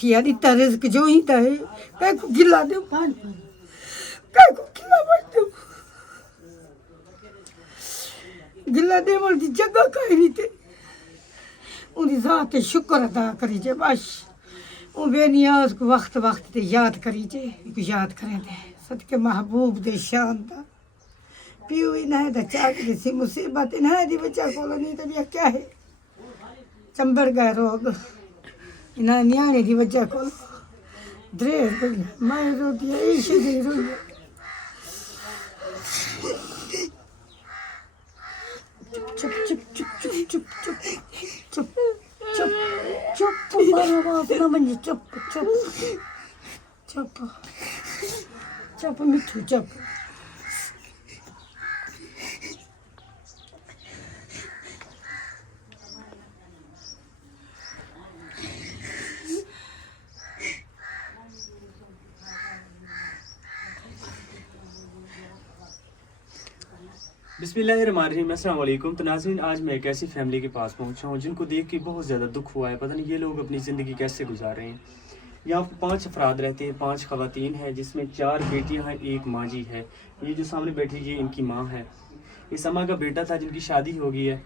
ठिया दिता रिस्क जो ही था है काय को गिला दे काय को गिला मत दे गिला दे मर दी जगह काई नहीं थे उनकी ज़ात शुक्र अदा करीजे बस वो बेनियाज को वक्त वक्त ते याद करीजे याद करें दे सदके महबूब दे शान दा पियो ही ना है दा चाक किसी मुसीबत ना है दी बच्चा को नहीं तो बिया क्या है चंबड़ गए रोग इना न्याणे दी वजह को ड्रेस मैं रोटी ऐसे दे रोई चुप चुप चुप चुप चुप चुप चुप चुप चुप मारो बाप ना बन चुप चुप चुप चुप मिठू चुप बिस्मिल्लाहिर्रहमानिर्रहीम। अस्सलाम वालेकुम। तो नाज़रीन, आज मैं एक ऐसी फैमिली के पास पहुंचा हूं जिनको देख के बहुत ज़्यादा दुख हुआ है। पता नहीं ये लोग अपनी ज़िंदगी कैसे गुजार रहे हैं। यहाँ पर 5 अफराद रहते हैं, 5 ख़वातीन हैं जिसमें 4 बेटियां हैं, 1 माँ जी है। ये जो सामने बैठी ये इनकी माँ है। इस अम्मा का बेटा था जिनकी शादी हो गई है,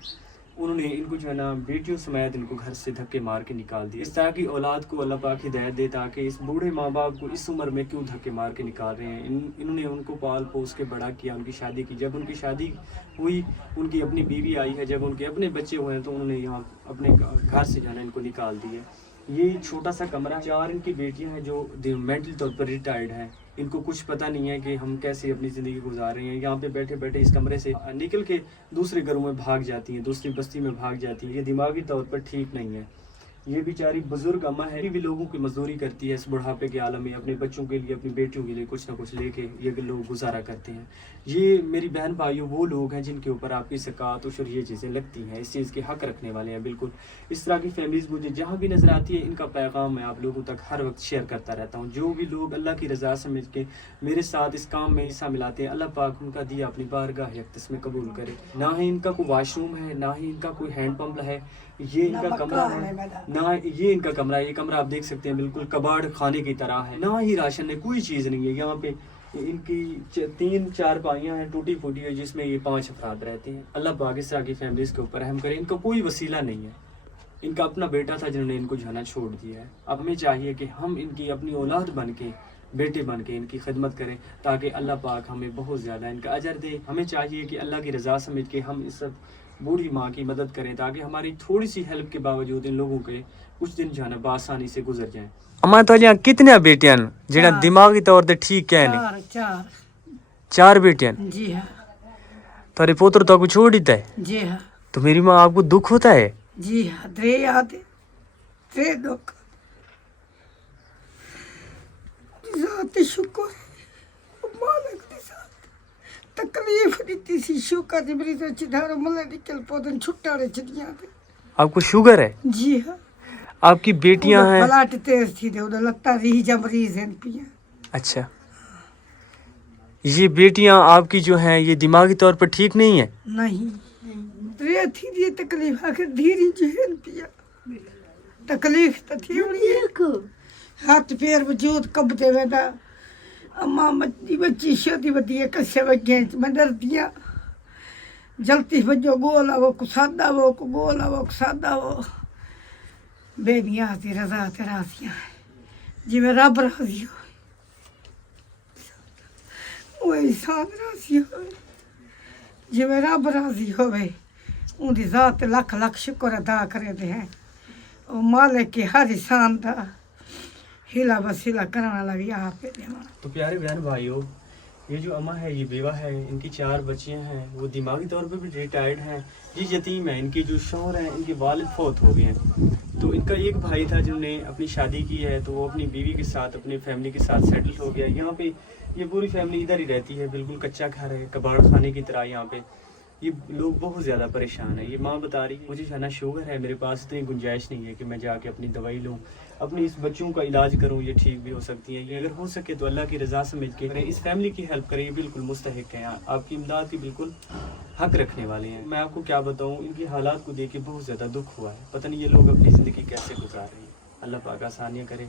उन्होंने इनको जो है ना बेटियों समेत इनको घर से धक्के मार के निकाल दिया। इस तरह की औलाद को अल्लाह पाक हिदायत दे ताकि इस बूढ़े माँ बाप को इस उम्र में क्यों धक्के मार के निकाल रहे हैं। इन्होंने उनको पाल पोस के बड़ा किया, उनकी शादी की। जब उनकी शादी हुई, उनकी अपनी बीवी आई है, जब उनके अपने बच्चे हुए हैं तो उन्होंने यहाँ अपने घर से जाना इनको निकाल दिया। ये छोटा सा कमरा, 4 इनकी बेटियां हैं जो मेंटली तौर पर रिटायर्ड हैं। इनको कुछ पता नहीं है कि हम कैसे अपनी ज़िंदगी गुजार रहे हैं। यहाँ पे बैठे बैठे इस कमरे से निकल के दूसरे घरों में भाग जाती हैं, दूसरी बस्ती में भाग जाती हैं। ये दिमागी तौर पर ठीक नहीं है। ये बेचारी बुजुर्ग अम्मा है, ये भी लोगों की मजदूरी करती है इस बुढ़ापे के आलम में। अपने बच्चों के लिए, अपनी बेटियों के लिए कुछ ना कुछ लेके ये लोग गुजारा करते हैं। ये मेरी बहन भाइयों वो लोग हैं जिनके ऊपर आपकी ज़कात और ये चीज़ें लगती हैं, इस चीज़ के हक़ रखने वाले हैं। बिल्कुल इस तरह की फैमिलीज़ मुझे जहाँ भी नज़र आती है, इनका पैगाम मैं आप लोगों तक हर वक्त शेयर करता रहता हूँ। जो भी लोग अल्लाह की रज़ा समझ के मेरे साथ इस काम में हिस्सा मिलाते हैं, अल्लाह पाक उनका दिया अपनी बारगाह अक़दस में कबूल करे। ना ही इनका कोई वाशरूम है, ना ही इनका कोई हैंड पंप है। ये इनका कमरा है, ना ये इनका कमरा है। ये कमरा आप देख सकते हैं बिल्कुल कबाड़ खाने की तरह है। ना ही राशन है, कोई चीज़ नहीं है। यहाँ पे इनकी 3-4 पाइयाँ हैं टूटी फूटी है, जिसमें ये 5 अफराद रहते हैं। अल्लाह पाक इस तरह की फैमिलीज़ के ऊपर रहम करे। इनका कोई वसीला नहीं है। इनका अपना बेटा था जिन्होंने इनको जाना छोड़ दिया है। अब हमें चाहिए कि हम इनकी अपनी औलाद बन के, बेटे बन के इनकी खिदमत करें ताकि अल्लाह पाक हमें बहुत ज़्यादा इनका अजर दे। हमें चाहिए कि अल्लाह की रज़ा समझ के हम इस बूढ़ी माँ की मदद करें ताकि हमारी थोड़ी सी हेल्प के बावजूद इन लोगों के कुछ दिन जाना बआसानी से गुजर जाएं। अम्मा तो यहाँ कितने बेटियां जिन्हें दिमागी तौर पे ठीक है? 4 बेटियां जी हाँ। तारे पोत्र तो आपको छोड़ देता है? जी हाँ। तो मेरी माँ आपको दुख होता है? जी हाँ, त्रे आते त्रे दुख ज़ात शुक्र मालिक दी साथ तकलीफ दी सी शुक्र दी मेरी तो चिधारो मले निकल पोदन छुट्टा रे चिड़िया थे। आपको शुगर है? जी हाँ। आपकी बेटियां हैं? ब्लड तेज थी, उधर लगता रही जमरीज हैं पिया। अच्छा, ये बेटियां आपकी जो हैं ये दिमागी तौर पर ठीक नहीं है? नहीं, त्रे थी ये तकलीफ आखिर धीरे जहन पिया तकलीफ तो थी उनको। हाथ पैर वजूद कबते वेदा अम्मा मच्ची बच्ची शादी बदी है कसे वगे मैं डरदिया जलती वजो गोला वो कुसादा वो को गोला वो कुसादा वो बेनिया दी रजा ते राजियां जिवें रब राजी हो वो इंसान राजी हो जिवें रब राजी होवे उनकी ज़ात लख लख शुक्र अदा करे दे हैं। वो मालिक के हर इंसान दा हिला वसीला करने वाला भी आप है। तो प्यारे बहन भाइयों, ये जो अम्मा है ये बेवा है, इनकी 4 बच्चियां हैं, वो दिमागी तौर पे भी रिटायर्ड हैं, ये यतीम है। इनके जो शौहर हैं इनके वालिद फौत हो गए हैं। तो इनका एक भाई था जिन्होंने अपनी शादी की है, तो वो अपनी बीवी के साथ अपनी फैमिली के साथ सेटल हो गया। यहाँ पे ये पूरी फैमिली इधर ही रहती है, बिल्कुल कच्चा घर है, कबाड़ खाने की तरह। यहाँ पे ये लोग बहुत ज़्यादा परेशान है। ये माँ बता रही है मुझे जाना शुगर है, मेरे पास इतनी गुंजाइश नहीं है कि मैं जाके अपनी दवाई लूँ, अपने इस बच्चों का इलाज करूँ, ये ठीक भी हो सकती हैं। ये अगर हो सके तो अल्लाह की रज़ा समझ के करें, इस फैमिली की हेल्प करें। ये बिल्कुल मुस्तहिक हैं, आपकी इमदाद की बिल्कुल हक रखने वाले हैं। मैं आपको क्या बताऊँ, इनकी हालात को देख के बहुत ज़्यादा दुख हुआ है। पता नहीं ये लोग अपनी ज़िंदगी कैसे गुजार रहे हैं। अल्लाह पाक आसानियाँ करें।